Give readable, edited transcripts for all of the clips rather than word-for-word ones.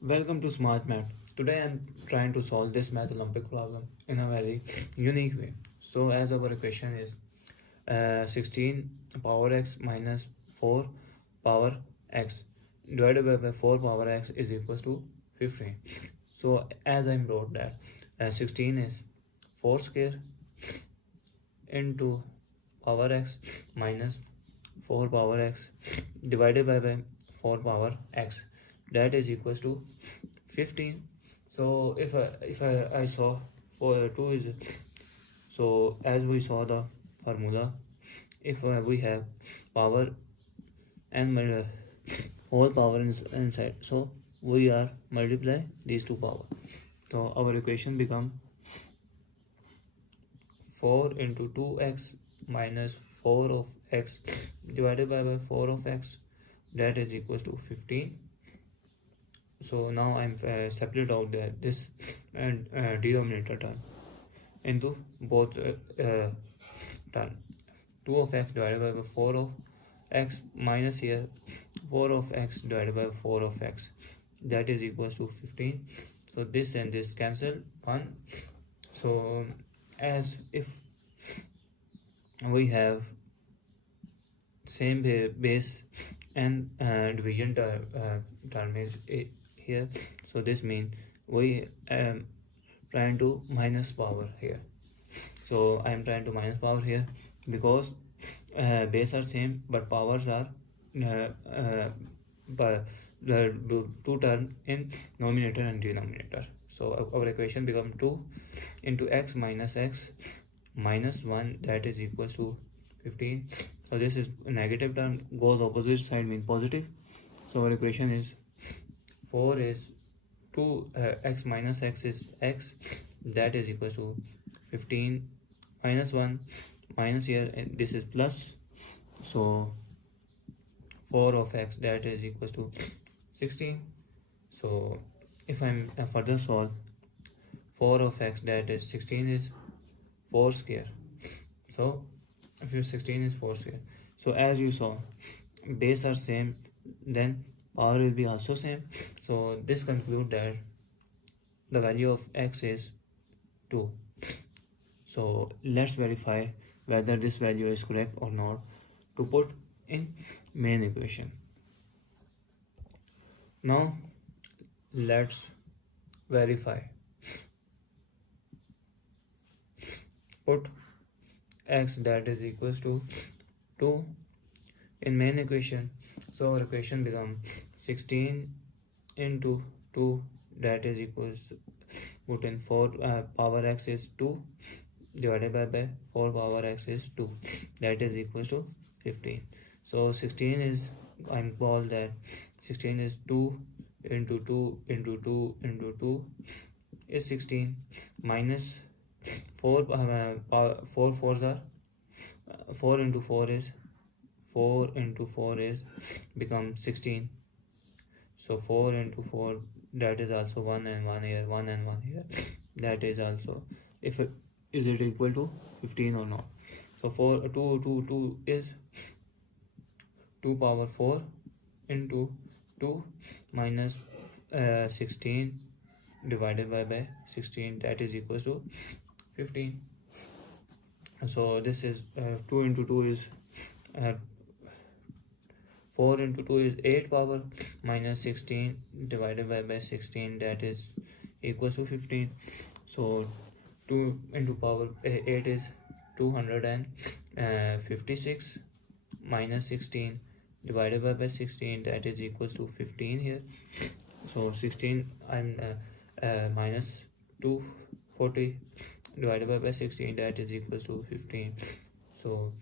Welcome to Smart Math. Today I'm trying to solve this Math Olympic problem in a very unique way. So as our equation is 16 power x minus 4 power x divided by 4 power x is equals to 15. So as I wrote that 16 is 4 square into power x minus 4 power x divided by 4 power x, that is equals to 15. So if I saw for 2 is, so as we saw the formula, if we have power and whole power inside, so we are multiply these two power, so our equation become 4 into 2x minus 4 of x divided by 4 of x, that is equals to 15. So now I'm separate out this denominator term into both term. 2 of x divided by 4 of x minus here 4 of x divided by 4 of x, that is equals to 15. So this and this cancel 1. So as if we have same base and division term is here, so this means we trying to minus power here. So I am trying to minus power here because base are same but powers are but the two term in numerator and denominator. So our equation become 2 into x minus 1, that is equals to 15. So this is negative term goes opposite side mean positive. So our equation is 4 is 2 x minus x is x, that is equals to 15 minus 1 minus here, and this is plus, so 4 of x, that is equals to 16. So if I'm further solve 4 of x, that is 16 is 4 square. So if you 16 is 4 square, so as you saw base are same, then power will be also same. So this conclude that the value of x is 2. So let's verify whether this value is correct or not to put in main equation. Now let's verify. Put x, that is equals to 2 in main equation. So our equation become 16 into 2, that is equals to, put in 4 power x is 2 divided by 4 power x is 2, that is equals to 15. So 16 is, I'm called that 16 is 2 into 2 into 2 into 2 is 16 minus 4 4 fours are 4 into 4 is 4 into 4 is become 16. So 4 into 4, that is also 1 and 1 here, 1 and 1 here, that is also, if it, is it equal to 15 or not. So 2 is 2 power 4 into 2 minus 16 divided by 16, that is equals to 15. So this is 2 into 2 is 4 into 2 is 8 power minus 16 divided by 16, that is equals to 15. So 2 into power 8 is 256 minus 16 divided by 16, that is equals to 15 here. So 16 I'm minus 240 divided by 16, that is equals to 15. So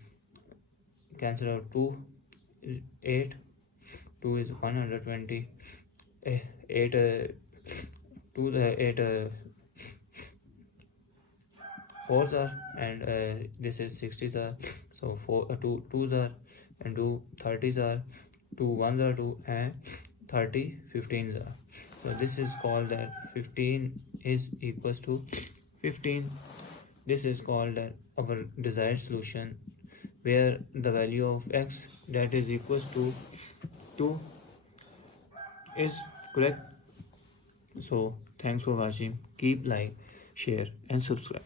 cancel out 2 is 8, 2 is 120, 8 2 8 4s are, and this is 60s are, so 2 2s are and 2 30s are, 2 1s are 2 and 30 15s are. So this is called that 15 is equals to 15. This is called that our desired solution, where the value of x, that is equals to 2 is correct. So thanks for watching. Keep like, share and subscribe.